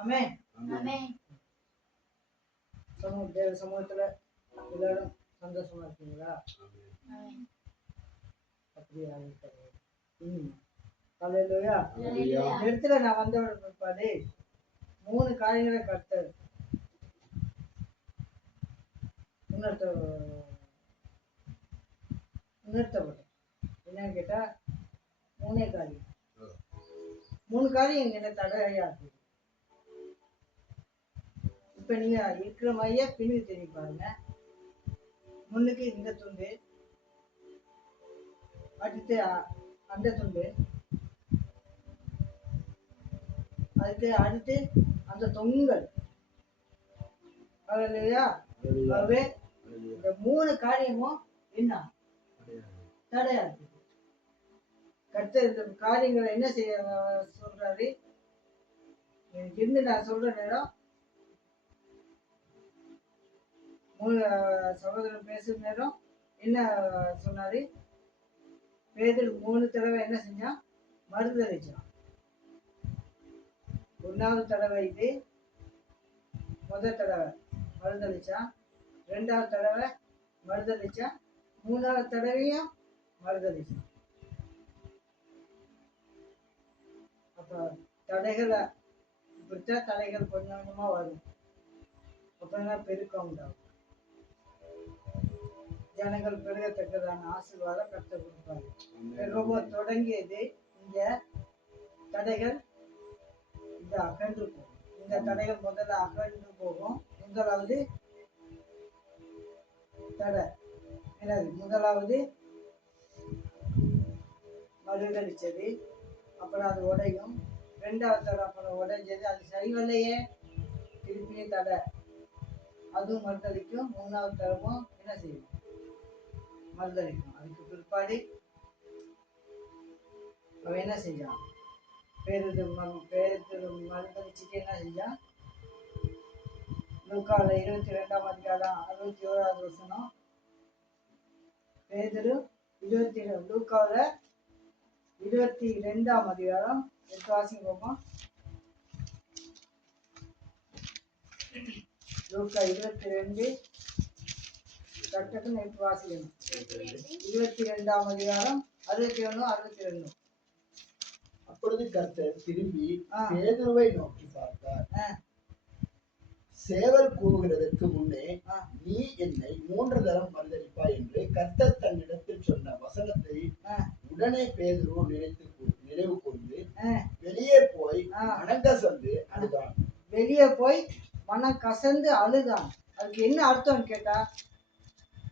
ஆமென். தேவ சமூகத்துல எல்லாரும் சந்தோஷமா இருக்கீங்களா? அப்படியா? ஹல்லேலூயா. இந்த இடத்துல நான் வந்தவரை பிற்பாடு 3 காரியங்களை கர்த்தர் உணர்த்தப்பட்டேன். என்னன்னு கேட்டா 3 காரியம். 3 காரியம் எங்கிட்ட தடையா இருக்கு. இப்ப நீங்க இருக்கிற மாதிரியே பின்னுக்கு திரும்பி பாருங்க. முன்னுக்கு இந்த துண்டு, அடுத்து அந்த துண்டு, அடுத்து அந்த தொங்கல். ஆகவே இந்த 3 காரியமும் என்ன தடையா இருக்கு. கர்த்தர் இந்த காரியங்களை என்ன செய்ய சொல்றாரு? இருந்து நான் சொல்ற நேரம் 3 சகோதரன் பேசும் நேரம் என்ன சொன்னாரு? பேதுரு 3 தடவை என்ன செஞ்சான்? மறுதளிச்சான். 1வது தடவை இது, முதல் தடவை மறுதளிச்சான், 2வது தடவை மறுதளிச்சான், 3வது தடவையும் மறுதளிச்சான். அப்ப தடைகளை இப்படித்தான் தடைகள் கொஞ்சம் கொஞ்சமா வரும். அப்பதான் பெருக்கம் உண்டாகும். ஜனங்கள் பெருகத்தக்கதான ஆசீர்வாதம் கர்த்தர் கொடுப்பாரு. ரொம்ப தொடங்கியது இங்க தடைகள் இது அகன்று போகும். இந்த தடைகள் முதல்ல அகன்று போகும். முதலாவது தடை என்னது? முதலாவது மறுதளிச்சது, அப்புறம் அது உடையும். 2வது தடவை அப்புறம் உடைஞ்சது, அது சரிவல்லையே, திருப்பியும் தடை, அதுவும் மறுதளிக்கும். 3வது தடவும் என்ன செய்யும்? மறுதளிக்கும். அதுக்கு பிற்பாடு அவன் என்ன செஞ்சான்? பேரு மறுதளிச்சுட்டு என்ன செஞ்சான்? லூக்கால 22ஆம் அதிகாரம் 61வது வசனம். பேதுரு 22, லூக்கால 22ஆம் அதிகாரம் 8 வாசிங்கோமா. லூக்கா 22 டக்குன்னு 8 வாசிக்கணும். 22ஆம் அதிகாரம் 61, 62. அப்பொழுது கர்த்தர் திரும்பி பேதுருவை நோக்கி பார்த்தார். சேவல் கூவுகிறதற்கு முன்னே நீ என்னை 3 தரம் மறுதளிப்பாய் என்று கர்த்தர் தன்னிடத்தில் சொன்ன வசனத்தை உடனே பேதுரு நினைவு கூர்ந்து வெளியே போய் மனங்கசந்து அழுதான். வெளியே போய் மனம் கசந்து அழுதான். அதுக்கு என்ன அர்த்தம் கேட்டா,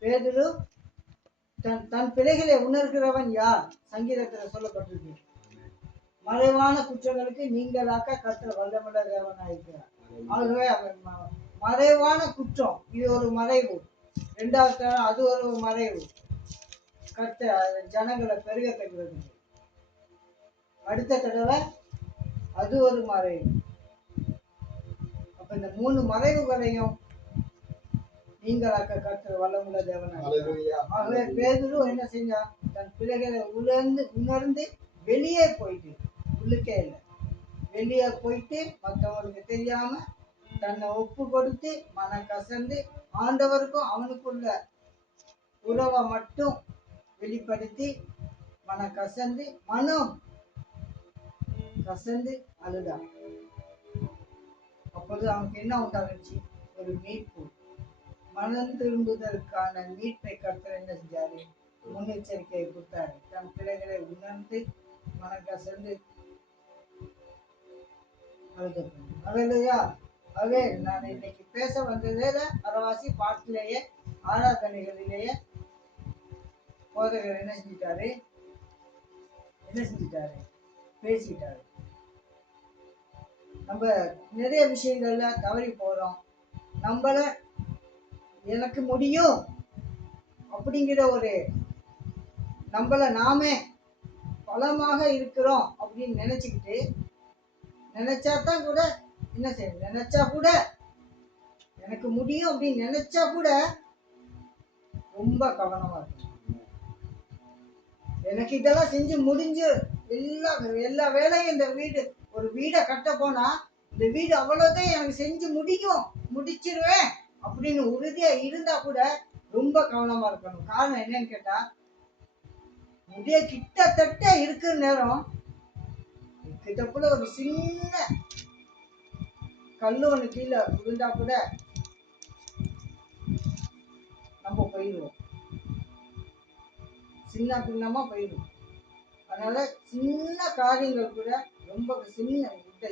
பேதுரு தன் பிழைகளை உணர்கிறவன் யார்? சங்கீதத்தில் சொல்லப்பட்டிருக்கு. மறைவான குற்றங்களுக்கு நீங்களாக்க கர்த்தர் வல்லமுள்ள தேவனாயிருக்கிறார். ஆகவே அவன் மறைவான குற்றம், இது ஒரு மறைவு. 2வது அது ஒரு மறைவு. கர்த்தர் ஜனங்களை பெருகத்தக்கிறது. அடுத்த தடவை அது ஒரு மறைவு. அப்ப இந்த 3 மறைவுகளையும் நீங்களாக்க கர்த்தர் வல்லமுள்ள தேவனாயிருக்கிறார். ஆகவே பேதுரு என்ன செஞ்சான்? தன் பிள்ளைகளை உணர்ந்து வெளியே போயிட்டு, உள்ளுக்கே இல்லை, வெளியே போயிட்டு மற்றவங்களுக்கு தெரியாம தன்னை ஒப்பு கொடுத்து மனம் கசந்து ஆண்டவருக்கும் அவனுக்குள்ள உறவை மட்டும் வெளிப்படுத்தி மனம் கசந்து அழுதான். அப்போது அவனுக்கு என்ன உண்டாச்சு? ஒரு மீட்பு, மனம் திரும்புவதற்கான மீட்பை கர்த்தர் என்ன செஞ்சாரு? முன்னெச்சரிக்கையை கொடுத்தாரு. தன் பிள்ளைகளை உணர்ந்து மனம் கசந்து அழுதா. ஆகவே நான் இன்னைக்கு பேச வந்ததே அரைவாசி பாட்டிலேயே, ஆராதனைகளிலேயே போதகர் என்ன செஞ்சிட்டாரு? பேசிட்டாரு. நம்ம நிறைய விஷயங்கள்ல தவறி போறோம். நம்மள எனக்கு முடியும் அப்படிங்கிற ஒரு நம்மள நாமே பலமாக இருக்கிறோம் அப்படின்னு நினைச்சுக்கிட்டு, நினைச்சாதான் கூட என்ன செய்யணும்? நினைச்சா கூட எனக்கு முடியும் அப்படின்னு நினைச்சா கூட ரொம்ப கவனமா இருக்கும். எனக்கு இதெல்லாம் செஞ்சு முடிஞ்சு எல்லா வேலையும் இந்த வீடை கட்ட போனா இந்த வீடு அவ்வளவுதான் எனக்கு செஞ்சு முடிச்சிருவேன் அப்படின்னு உறுதியா இருந்தா கூட ரொம்ப கவனமா இருக்கணும். காரணம் என்னன்னு கேட்டா, முடிய கிட்டத்தட்ட இருக்கிற நேரம் கிட்டக்குள்ள ஒரு சின்ன கல்லு ஒண்ணு கீழே விழுந்தா கூட நம்ம போயிடுவோம், சின்ன பின்னமா போயிடுவோம். அதனால சின்ன காரியங்கள் கூட ரொம்ப சின்ன,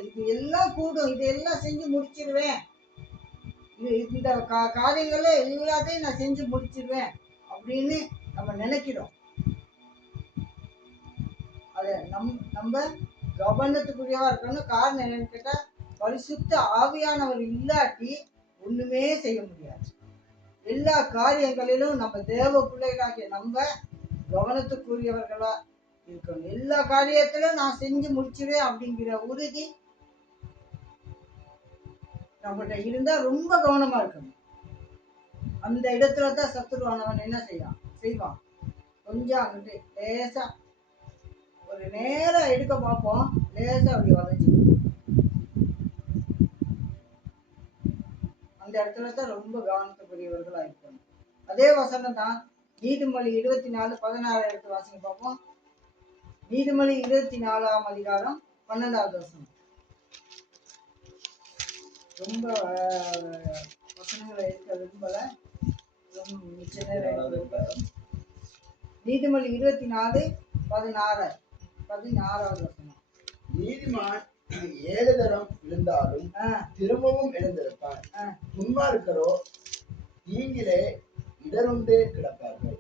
இது எல்லாம் கூடும், இதெல்லாம் செஞ்சு முடிச்சிருவேன், இந்த காரியங்கள எல்லாத்தையும் நான் செஞ்சு முடிச்சிருவேன் அப்படின்னு நம்ம நினைக்கிறோம். அத நம்ம கவனத்துக்குரியவா இருக்கணும். காரணம் என்னன்னு கேட்டா, பரிசுத்த ஆவியானவர் இல்லாட்டி ஒண்ணுமே செய்ய முடியாது. எல்லா காரியங்களிலும் நம்ம தேவ பிள்ளைகளாகிய நம்ம கவனத்துக்குரியவர்களா இருக்கணும். எல்லா காரியத்திலும் நான் செஞ்சு முடிச்சிருவேன் அப்படிங்கிற உறுதி நம்மகிட்ட இருந்தா ரொம்ப கவனமா இருக்கணும். அந்த இடத்துலதான் சத்துருவானவன் என்ன செய்வான், கொஞ்சம் அங்கிட்டு லேசா ஒரு நேரம் எடுக்க பார்ப்போம், லேசா அப்படி வளைஞ்சு அந்த இடத்துலதான் ரொம்ப கவனத்துக்குரியவர்களா இருக்கணும். அதே வசனம் தான் நீதிமொழி 24:16 எடுத்து வாசிங்க பார்ப்போம். நீதிமொழி 24ஆம் அதிகாரம் 12வது வசனம். ரொம்ப வசனங்களை இருக்க விரும்பல, மிச்ச நேரம். நீதிமொழி 24:16வது வசனம். நீதிமான் 7 தரம் விழுந்தாலும் திரும்பவும் எழுந்திருப்பான், துன்மார்க்கரோ தீங்கிலே இடருண்டே கிடப்பார்கள்.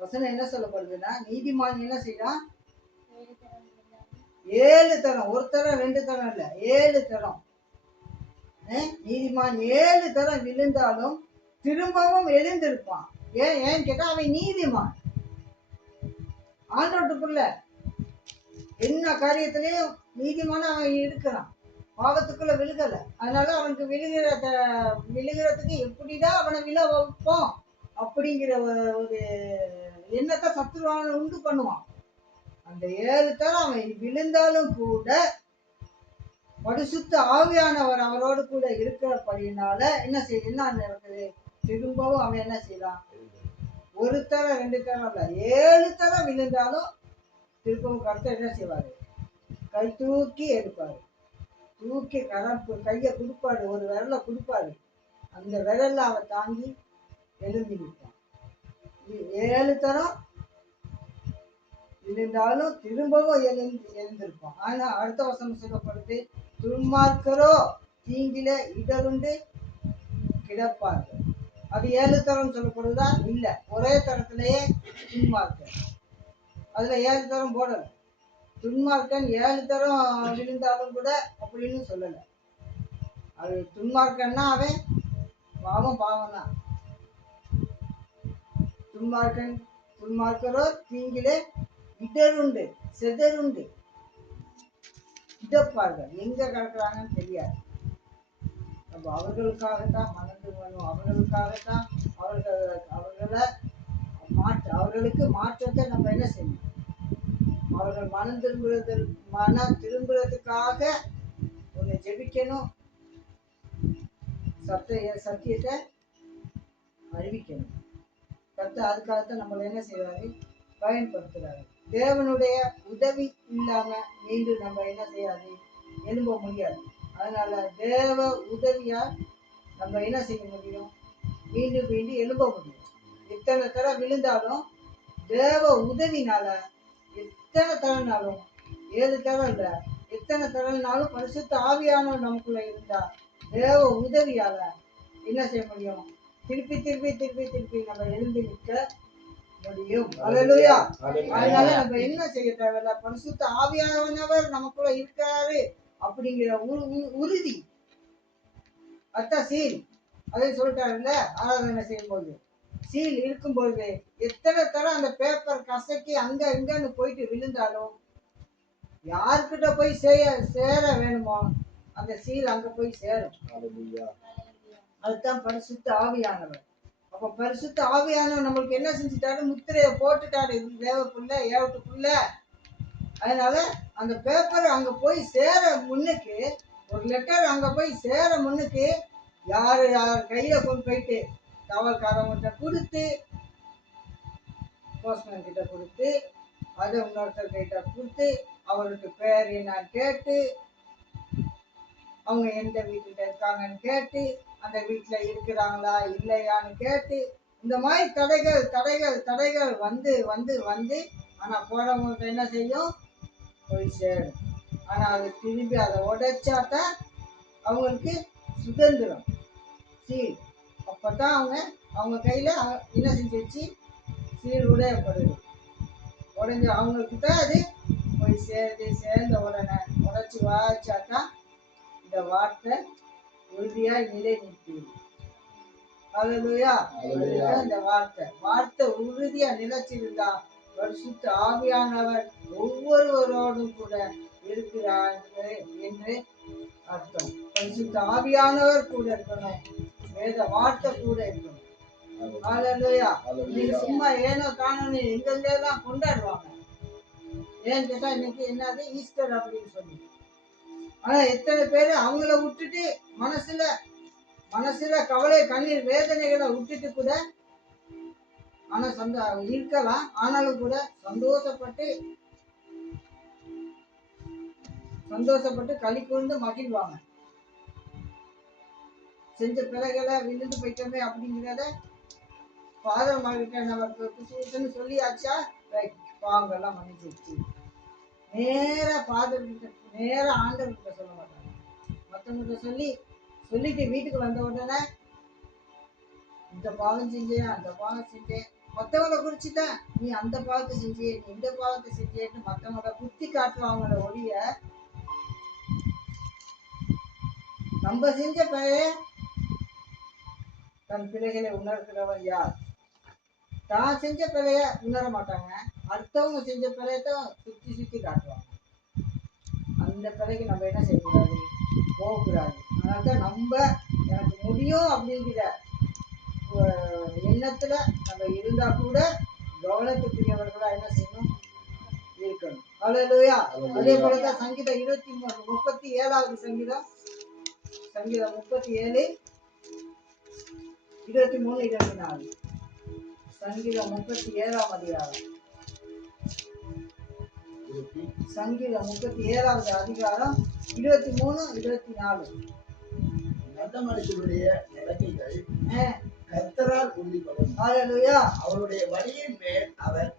வசனம் என்ன சொல்லப்படுதுன்னா, நீதிமான் என்ன செய்யறான், 7 தரம், ஒரு தரம் 2 தரம் இல்ல, 7 தரம். நீதிமான் 7 தரம் விழுந்தாலும் திரும்பவும் எழுந்திருப்பான். ஏன்னு கேட்டா அவன் நீதிமான், ஆண்டவருக்குள்ள என்ன காரியத்திலையும் நீதிமான அவன் இருக்கிறான், பாவத்துக்குள்ள விழுகல. அதனால அவனுக்கு விழுகிறதுக்கு எப்படிதான் அவனை விழ வைப்போம் அப்படிங்கிற ஒரு எண்ணத்தை சத்துருவான உண்டு பண்ணுவான். அந்த 7 தரம் அவன் விழுந்தாலும் கூட பரிசுத்த ஆவியானவர் அவரோடு கூட இருக்கிறபடினால என்ன நடக்குது, திரும்பவும் அவன் என்ன செய்யலாம், ஒரு தரம் 2 தரம் இல்ல, 7 தரம் விழுந்தாலும் திருப்பவும் கர்த்தர் என்ன செய்வாரு, கை தூக்கி எடுப்பாரு, தூக்கி கையை கொடுப்பாரு, ஒரு விரலை கொடுப்பாரு, அந்த விரல்ல அவன் தாங்கி எழுந்தி நிற்பான். 7 தரம் விழுந்தாலும் திரும்பவும் எழுந்திருப்பான். ஆனா அடுத்த வசனம் சொல்லப்படுது, துன்மார்க்கரோ தீங்கில இடருண்டு கிடப்பார்கள். அது 7 தரம் சொல்லப்படுதா? இல்ல, ஒரே தரத்திலேயே துன்மார்க்கன், அதுல 7 தரம் போடல. துன்மார்க்கன் 7 தரம் விழுந்தாலும் கூட அப்படின்னு சொல்லல. அது துன்மார்க்கன்னா அவன் பாவம் தான். துன்மார்க்கரோ தீங்கிலே இடருண்டு செதறுண்டு கிடப்பார்கள். எங்க கிடக்குறாங்கன்னு தெரியாது. நம்ம அவர்களுக்காகத்தான் மனது வேணும், அவர்களுக்காகத்தான் அவர்களுக்கு மாற்றத்தை நம்ம என்ன செய்யணும், அவர்கள் மனம் திரும்புறதுக்காக ஒன்று ஜெபிக்கணும், சத்தியத்தை அறிவிக்கணும். அதுக்காகத்தான் நம்மளை என்ன செய்வாரு, பயன்படுத்துறாரு. தேவனுடைய உதவி இல்லாம மீண்டும் நம்ம என்ன செய்யாது, எழும்ப முடியாது. அதனால தேவ உதவியா நம்ம என்ன செய்ய முடியும், மீண்டும் எழும்ப முடியும். எத்தனை தரம் விழுந்தாலும் தேவ உதவினால, எத்தனை தரம்னாலும் 7 தரம் இல்ல, எத்தனை தரம்னாலும் பரிசுத்த ஆவியானவர் நமக்குள்ள இருந்தா தேவ உதவியால என்ன செய்ய முடியும், திருப்பி நம்ம எழுந்து நிற்க முடியும். அல்லேலூயா. அதனால நம்ம என்ன செய்ய தேவையில்ல, பரிசுத்த ஆவியானவர் நமக்குள்ள இருக்காரு அப்படிங்கிற உறுதி, அதான் சீல். அதை சொல்லிட்டாருல்ல, ஆராதனை செய்யும் போது சீல் இருக்கும்போது எத்தனை தரம் அந்த பேப்பர் கசக்கி அங்க இங்கன்னு போயிட்டு விழுந்தாலும் யாருக்கிட்ட போய் சேர வேணுமோ அந்த சீல் அங்க போய் சேரும். அதுதான் பரிசுத்த ஆவியானவர். அப்ப பரிசுத்த ஆவியானவர் நம்மளுக்கு என்ன செஞ்சுட்டாரு, முத்திரையை போட்டுட்டாரு தேவப்புள்ள ஏவட்டுக்குள்ள. அதனால அந்த பேப்பர் அங்க போய் சேர முன்னுக்கு ஒரு லெட்டர் அங்க போய் சேர முன்னுக்கு யார் கையில கொண்டு போயிட்டு தவல்காரவங்கிட்ட கொடுத்து, போஸ்ட்மேன் கிட்ட கொடுத்து, அதை இன்னொருத்தர் கிட்ட கொடுத்து, அவருக்கு பேர் என்னன்னு கேட்டு, அவங்க எந்த வீட்டுல இருக்காங்கன்னு கேட்டு, அந்த வீட்டுல இருக்கிறாங்களா இல்லையான்னு கேட்டு, இந்த மாதிரி தடைகள் தடைகள் தடைகள் வந்து வந்து வந்து ஆனா போறவங்கள்ட்ட என்ன செய்யும், போய் சேரும். ஆனா அது திரும்பி அதை உடைச்சாதான் அவங்களுக்கு சுதந்திரம் சீல். அப்பதான் அவங்க கையில என்ன செஞ்சு வச்சு சீல் உடையப்படுது. உடைஞ்சு அவங்களுக்கு தான் அது போய் சேர்ந்த உடனே உடைச்சி வாய்ச்சாதான் இந்த வார்த்தை உறுதியா நிலை நிற்கும். அல்லேலூயா. இந்த வார்த்தை உறுதியா நிலைச்சிருந்தா பரிசுத்த ஆவியானவர் ஒவ்வொருவரோடும் கூட இருக்கிறார் என்று அர்த்தம். பரிசுத்த ஆவியானவர் கூட இருக்கணும், வேத வார்த்தை கூட இருக்கணும். அல்லேலூயா. நீங்க சும்மா ஏனோ காணோன்னு எங்கெல்லாம் கொண்டாடுவாங்க. ஏன்னு கேட்டா இன்னைக்கு என்னது ஈஸ்டர் அப்படின்னு சொல்லி. ஆனா எத்தனை பேரு அவங்கள விட்டுட்டு மனசுல கவலை கண்ணீர் வேதனைகளை விட்டுட்டு கூட ஆனா இருக்கலாம், ஆனாலும் கூட சந்தோஷப்பட்டு களி கூர்ந்து மகிழ்வாங்க. செஞ்ச பிள்ளைகளை விழுந்து போயிட்டோமே அப்படிங்கிறத ஃபாதர் மார்கிட்ட நம்ம சொல்லியாச்சா, பாவங்கள்லாம் மன்னிச்சிருச்சு. நேரா ஃபாதர் கிட்ட நேரா ஆண்டவர்கிட்ட சொல்ல மாட்டாங்க. மற்றவங்கிட்ட சொல்லிட்டு வீட்டுக்கு வந்த உடனே இந்த பாவம் செஞ்சேன் அந்த பாவம் செஞ்சேன், மற்றவங்களை குறிச்சுதான் நீ அந்த பாவத்தை செஞ்சியே நீ இந்த பாவத்தை செஞ்சேன்னு மற்றவங்களை குத்தி காட்டுவாங்கள ஒழிய, நம்ம செஞ்ச பிழைய தன் பிள்ளைகளை உணர்கிறவன் யார்? தான் செஞ்ச பிழைய உணர மாட்டாங்க, அடுத்தவங்க செஞ்ச பிழையத்தான் சுத்தி காட்டுவாங்க. அந்த பிழைக்கு நம்ம என்ன செய்யக்கூடாது, போகக்கூடாது. அதனால்தான் நம்ம எனக்கு முடியும் அப்படிங்கிற எண்ணத்துல நம்ம இருந்தா கூட கவனத்துக்குரியவர்களா என்ன செய்யணும், இருக்கணும். அல்லேலூயா. அதே போலதான் சங்கீதம் 37வது சங்கீதம் 37 23 24. சங்கீதம் 37ஆம் அதிகாரம். சங்கீதம் 37வது அதிகாரம் 23 24. நல்ல மனுஷனுடைய நடக்கைகள் கர்த்தரால் உறுதிப்படும். அல்லேலூயா. அவருடைய வழியின் மேல் அவர்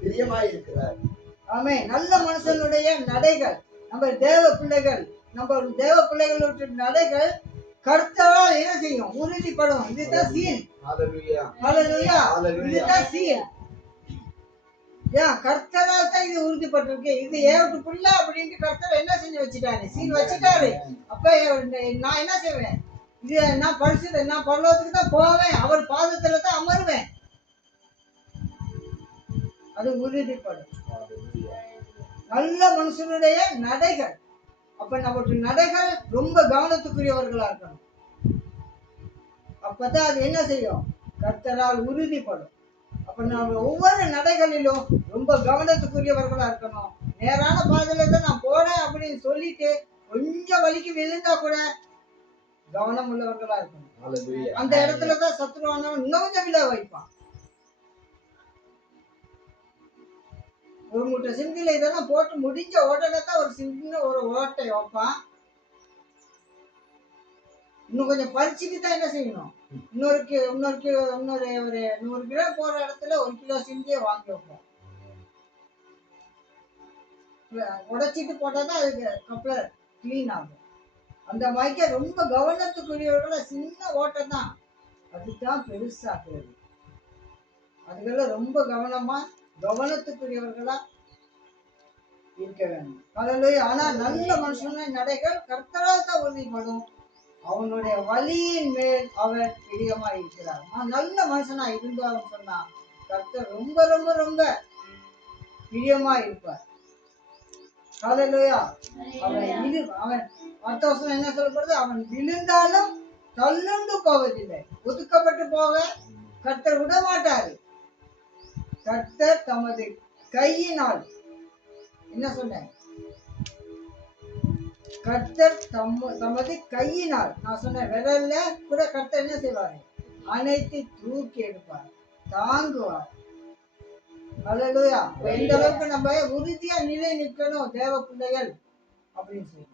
பிரியமாயிருக்கிறார். ஆமென். நல்ல மனுஷனுடைய நடைகள், நம்ம தேவ பிள்ளைகளுடைய நடைகள் கர்த்தரால் என்ன செய்யும், உறுதிப்படும். இதுதான் சீல். அல்லேலூயா. இதுதான் சீல். கர்த்தரால் தான் இது உறுதிப்பட்டிருக்கு. இது ஏவட்டு புள்ள அப்படின்ட்டு கர்த்தர் என்ன செஞ்சு வச்சுட்டாரு, சீல் வச்சுட்டாரு. அப்ப நான் என்ன செய்வேன், இது நான் பரலோகத்துக்கு தான் போவேன், அவர் பாதத்துல தான் அமருவேன். அது உறுதிப்படும். நல்ல மனுஷனுடைய நடைகள். அப்ப நம்மளுடைய நடைகள் ரொம்ப கவனத்துக்குரியவர்களா இருக்கணும். அப்பதான் அது என்ன செய்யும், கர்த்தரால் உறுதிப்படும். அப்ப நம்ம ஒவ்வொரு நடைகளிலும் ரொம்ப கவனத்துக்குரியவர்களா இருக்கணும். நேரான பாதையில தான் நான் போறேன் அப்படின்னு சொல்லிட்டு கொஞ்சம் வலிக்கு விழுந்தா கூட கவனம் உள்ளவர்களா இருக்கணும். அந்த இடத்துலதான் சத்துருவானவன் இன்னும் கொஞ்சம் விழ வைப்பான். ஒரு மூட்டை சிந்தில இதெல்லாம் போட்டு முடிஞ்ச உடனே தான் ஒரு சின்ன ஒரு ஓட்டை வைப்பான். இன்னும் கொஞ்சம் பறிச்சுட்டு தான் என்ன செய்யணும், இன்னொரு ஒரு 100 கிலோ போற இடத்துல 1 கிலோ சிந்தியை வாங்கி வைப்போம். உடைச்சிட்டு போட்டாதான் அதுக்கு கப்பல கிளீன் ஆகும். அந்த மாதிரி ரொம்ப கவனத்துக்குரியவர்கள சின்ன ஓட்டை தான் அதுதான் பெருசாக்குறது. அதுக்கெல்லாம் ரொம்ப கவனத்துக்குரியவர்களா இருக்க வேண்டும். அல்லேலூயா. ஆனா நல்ல மனுஷனுடைய நடைகள் கர்த்தரால் தான் உறுதிப்படும். அவனுடைய வழியின் மேல் அவர் பிரியமா இருக்கிறார். நல்ல மனுஷனா இருந்தாலும் சொன்னா கர்த்தர் ரொம்ப ரொம்ப ரொம்ப பிரியமா இருப்பார். அல்லேலூயா. அவன் அடுத்த வருஷம் என்ன சொல்லப்படுது, அவன் விழுந்தாலும் தள்ளுண்டு போவதில்லை, ஒதுக்கப்பட்டு போக கர்த்தர் விட மாட்டாரு. கர்த்தர் தமது கையினால் என்ன சொன்ன, கர்த்தர் தமது கையினால், நான் சொன்ன விரல்ல கூட கர்த்தர் என்ன செய்வாரு? அனைத்து தூக்கி எடுப்பார், தாங்குவார். அல்லேலூயா. எந்த அளவுக்கு நம்ம உறுதியா நிலை நிற்கணும் தேவ பிள்ளைகள் அப்படின்னு சொல்லி.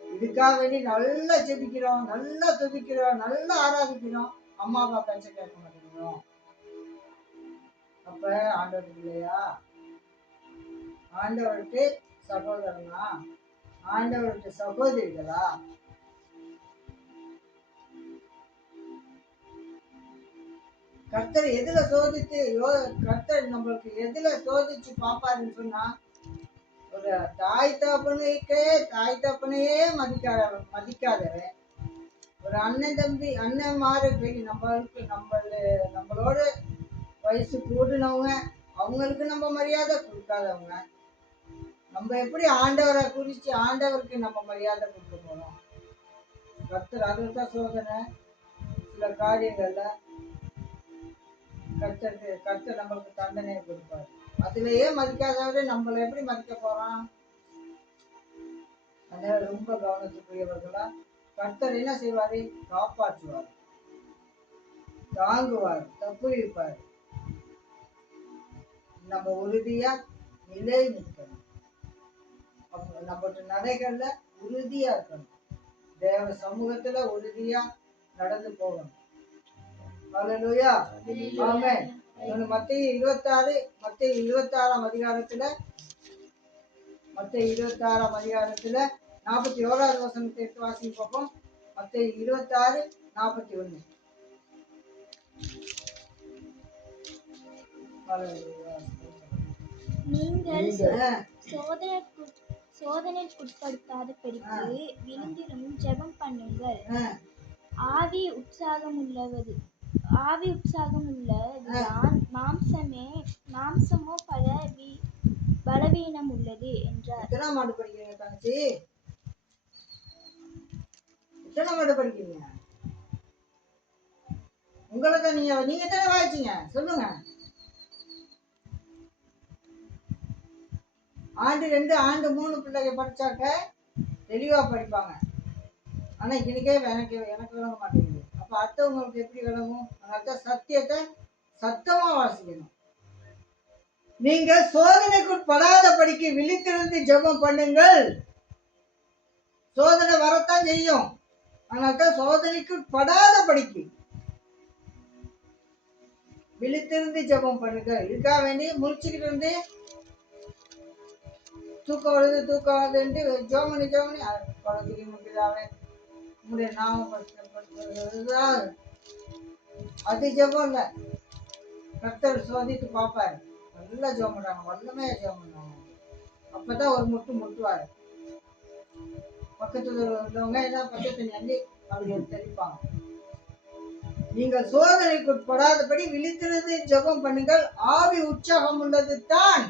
இதுக்காக வேண்டி நல்லா ஜெபிக்கிறோம், நல்லா துதிக்கிறோம், நல்லா ஆராதிக்கிறோம், அம்மா அப்பா பேச்ச கேட்க மாட்டேங்கிறோம். அப்ப ஆண்டவர் இல்லையா? ஆண்டவருக்கு சகோதரனா? ஆண்டவருக்கு சகோதரிகளா? கர்த்தர் எதுல சோதித்து கர்த்தர் நம்மளுக்கு எதுல சோதிச்சு பாப்பாருன்னு சொன்னா, ஒரு தாய் தகப்பனையே மதிக்காதவன், ஒரு அண்ணன் தம்பி அண்ணன் மாறு பெரிய நம்மளோட வயசு கூடுனவங்க, அவங்களுக்கு நம்ம மரியாதை கொடுக்காதவங்க, நம்ம எப்படி ஆண்டவரை குறிச்சு ஆண்டவருக்கு நம்ம மரியாதை கொடுக்க போறோம்? கர்த்தர் அதுதான் சோதனை. சில காரியங்கள்ல கர்த்தர் நம்மளுக்கு தண்டனையை கொடுப்பாரு. அதுலயே மதிக்காதவரை நம்மள எப்படி மதிக்க போறான்? அதனால ரொம்ப கவனத்துக்குரியவர்களா கர்த்தர் என்ன செய்வாரு? காப்பாற்றுவார், தாங்குவார், தப்புவிப்பார். நம்ம உறுதியா நிலை நிற்கணும். நம்மளோட நடைகள்ல உறுதியா இருக்கணும். தேவ சமூகத்துல உறுதியா நடந்து போகணும். அல்லேலூயா. ஆமென். மத்தேயு 26ஆம் அதிகாரத்துல 41வது வசனத்தை எடுத்து வாசிக்க பார்ப்போம். மத்தேயு 26:41. நீங்கள் சோதனைக்குட்படுத்தாதபடிக்கு விழுந்திலும் ஜெபம் பண்ணுங்கள். ஆவி உற்சாகம் உள்ளதுதான், மாம்சமோ பலவீனம் உள்ளது என்றார். எத்தனாம் ஆண்டு படிக்கிறீங்க தங்கச்சி? எத்தனாம் ஆண்டு படிக்கிறீங்க? உங்களை தான் நீங்க தானே வாய்ச்சிங்க, சொல்லுங்க. ஆண்டு 2 ஆண்டு 3 பிள்ளைங்க படிச்சாக்க தெளிவா படிப்பாங்க. ஆனா இன்னைக்கே எனக்கு விளங்க மாட்டேங்குது. அப்ப அடுத்தவங்களுக்கு எப்படி விளங்கும்? அதனால சத்தியத்தை சத்தமா வாசிக்கணும். நீங்க சோதனைக்குட்படாத படிக்க விழித்திருந்து ஜெபம் பண்ணுங்கள். சோதனை வரத்தான் செய்யும், அதனால சோதனைக்குட்படாத படிக்க விழித்திருந்து ஜெபம் பண்ணுங்க. இதுக்காக வேண்டி முடிச்சுக்கிட்டு இருந்து தூக்கம் வருதுன்ட்டு ஜோமனி குழந்தைக்கு முடியாவே உங்களுடைய நாம அது ஜெபம் இல்லை. கர்த்தர் சோதித்து பார்ப்பாரு. நல்லா ஜெபம் பண்றாங்க, வல்லமே ஜெபம் பண்றாங்க. அப்பதான் ஒரு முட்டுவாரு. பக்கத்துல உள்ளவங்க எல்லாம் பச்சை தண்ணி அள்ளி அப்படி தெளிப்பாங்க. நீங்கள் சோதனைக்குட்படாதபடி விழித்திருந்து ஜெபம் பண்ணுங்கள். ஆவி உற்சாகம் உள்ளது தான்,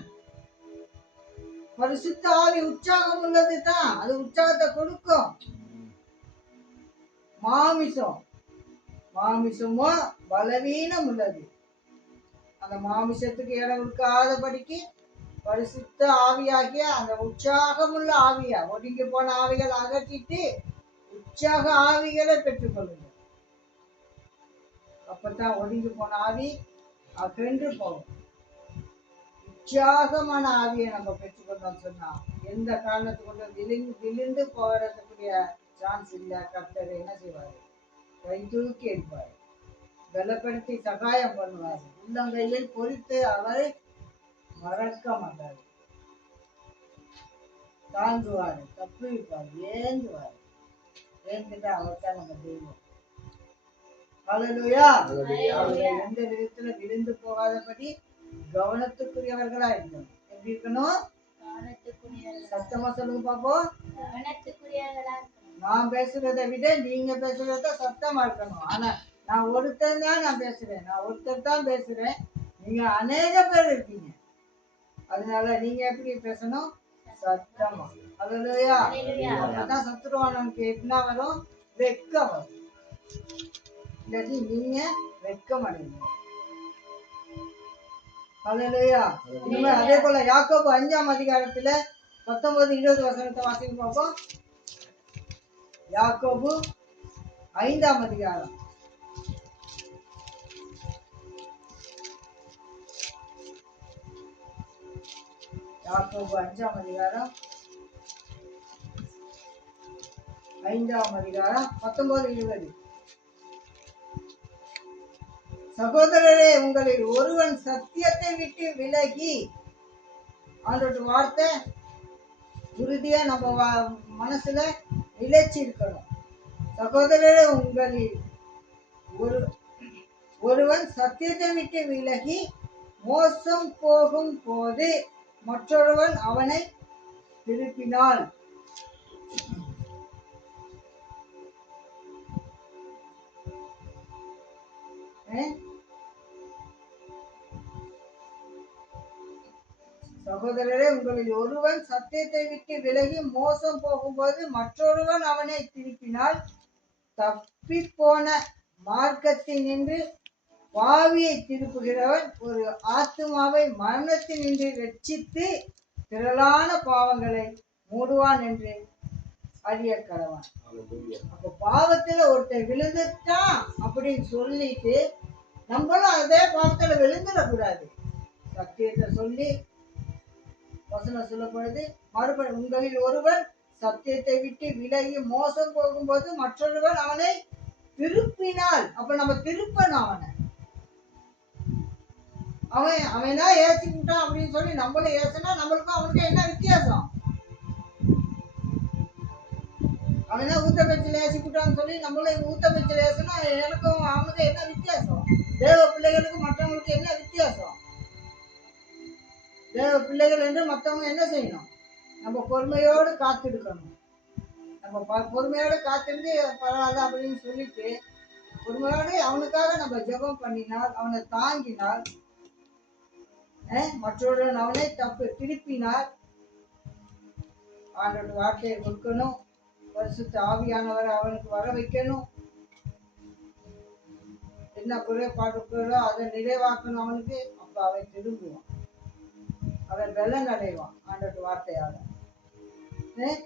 பரிசுத்த ஆவி உற்சாகம் உள்ளது தான், அது உற்சாகத்தை கொடுக்கும். மாமிசமோ பலவீனம் உள்ளது. அந்த மாமிசத்துக்கு இடம் கொடுக்காதபடிக்கு பரிசுத்த ஆவியாகிய அந்த உற்சாகம் உள்ள ஆவியா, ஒடுங்கி போன ஆவிகள் அகற்றிட்டு உற்சாக ஆவிகளை பெற்றுக்கொள்ளுங்க. அப்பதான் ஒடுங்கி போன ஆவி அகன்று போகும். உற்சாகமான ஆவியை நம்ம பெற்றுக்கொண்டோம் சொன்னா எந்த காரணத்தை கொண்டு விழுந்து போகிறதுக்குரிய சான்ஸ் இல்லை. கர்த்தர் என்ன செய்வாரு? கை தூக்கி எடுப்பாரு, பலப்படுத்தி சகாயம் பண்ணுவாரு, உள்ளங்கையில் பொறித்து அவரை மறக்க மாட்டாரு, தாங்குவாரு, தப்புவிப்பாரு, ஏந்துவாரு. ஏந்துட்டு அவர்தான் நம்ம தெய்வம். அல்லேலூயா. எந்த விதத்துல விழுந்து போகாதபடி கவனத்துக்குரியவர்களா இருக்கணும். எப்படி இருக்கணும்? சத்தமா சொல்லுங்க பாப்போம். நான் பேசுறதை விட நீங்க பேசுறத சத்தமா இருக்கணும். ஆனா நான் ஒருத்தர் தான் பேசுறேன், நீங்க அநேக பேர் இருக்கீங்க. அதனால நீங்க எப்படி பேசணும்? சத்தமா. அல்லேலூயா. அதான் சத்துருவானனுக்கு என்ன வரும்? வெட்கம் வரும். இல்லாட்டி நீங்க வெட்கம் அடைவீங்க. அல்லேலூயா. அதே போல யாக்கோபு 5ஆம் அதிகாரத்துல 19, 20 வசனத்தை வாசிக்க பார்ப்போம். யாக்கோபு 5ஆம் அதிகாரம். யாக்கோபு 5ஆம் அதிகாரம் 19, 20. சகோதரரே, உங்களில் ஒருவன் சத்தியத்தை விட்டு விலகி, ஆண்டோட வார்த்தை உறுதியா நம்ம மனசுல நிலைச்சி இருக்கணும். சகோதரரே, உங்களில் ஒருவன் சத்தியத்தை விட்டு விலகி மோசம் போகும் போது மற்றொருவன் அவனை திருப்பினாள். சகோதரரே, உங்களில் ஒருவன் சத்தியத்தை விட்டு விலகி மோசம் போகும்போது மற்றொருவன் அவனை திருப்பினால், தப்பி போன மார்க்கத்தினின்று பாவியை திருப்புகிறவன் ஒரு ஆத்துமாவை மரணத்தினின்று ரட்சித்து திரளான பாவங்களை மூடுவான் என்று அறிய கடவான். அப்ப பாவத்துல ஒருத்தர் விழுந்துட்டான் அப்படின்னு சொல்லிட்டு நம்மளும் அதே பாவத்துல விழுந்துடக்கூடாது. சத்தியத்தை சொல்லி வசனம் சொல்லப்படுது, மறுபடியும் உங்களில் ஒருவன் சத்தியத்தை விட்டு விலகி மோசம் போகும்போது மற்றொருவன் அவனை திருப்பினால், அப்ப நம்ம திருப்பணும் அவன் தான் ஏசிக்கிட்டான் அப்படின்னு சொல்லி நம்மளும் ஏசினா நம்மளுக்கும் அவனுக்கும் என்ன வித்தியாசம்? அவன் தான் ஊத்த பேச்சில் ஏசிக்கிட்டான்னு சொல்லி நம்மளும் ஊத்த பேச்சில் ஏசினா எனக்கும் அவனுக்கும் என்ன வித்தியாசம்? தேவ பிள்ளைகளுக்கு மற்றவங்களுக்கு என்ன வித்தியாசம்? தேவ பிள்ளைகள் என்று மற்றவங்க என்ன செய்யணும்? நம்ம பொறுமையோடு காத்திருக்கணும். நம்ம பொறுமையோடு காத்திருந்து பரவாயில்ல அப்படின்னு சொல்லிட்டு பொறுமையோடு அவனுக்காக நம்ம ஜெபம் பண்ணினால், அவனை தாங்கினால், மற்றொருவன் அவனை திருப்பினால், ஆண்டோட வார்த்தையை கொடுக்கணும், பரிசுத்த ஆவியானவரை அவனுக்கு வர வைக்கணும், என்ன குறைபாடுகளோ அதை நிறைவாக்கணும் அவனுக்கு. அப்ப அவன் திரும்புவான், அவன் வெள்ளம் அடைவான் ஆண்டோட வார்த்தையால.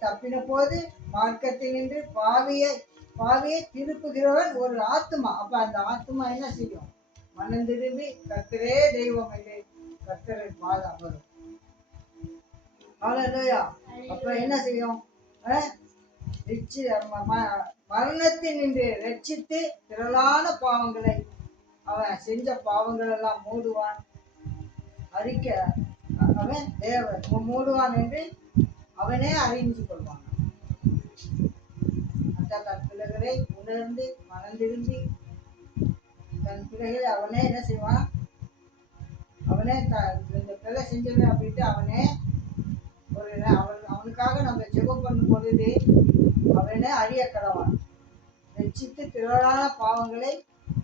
தப்பின போது மார்க்கத்தினின்று பாவியை திருப்புகிறவன் ஒரு ஆத்மா. அப்ப அந்த ஆத்மா என்ன செய்யும்? மனம் திரும்பி கர்த்தரே தெய்வம் என்று கர்த்தரை பாதம் வரும். அப்ப என்ன செய்யும்? மரணத்தினின்று ரட்சித்து திரளான பாவங்களை, அவன் செஞ்ச பாவங்கள் எல்லாம் மூடுவான், அவன் தேவன் மூடுவான் என்று அவனே அறிந்து கொள்வான். தன் பிள்ளைகளை உணர்ந்து மனம் திரும்பி தன் பிள்ளைகளை அவனே என்ன செய்வான்? அவனே இந்த பிள்ளை செஞ்சது அப்படின்ட்டு அவனே அவனுக்காக நம்ம ஜெபம் பண்ணும் பொழுது அவனே அறிய கடவான், ரட்சித்து திரளான பாவங்களை